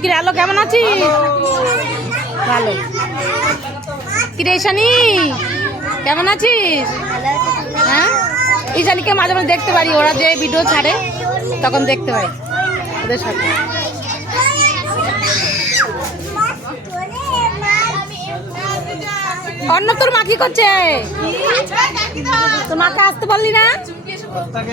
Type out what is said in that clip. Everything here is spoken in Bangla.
কিরে, আলো, কেমন আছিস? ভালো। কিরে, ঈশানি? কেমন আছিস? হ্যাঁ? ঈশানীকে মাঝে মাঝে দেখতে পারি, ওরা যে ভিডিও ছাড়ে, তখন দেখতে পাই ওদের সাথে। অন্য তোর মা কি করছে? মাকে আসতে পারলি না? তাকে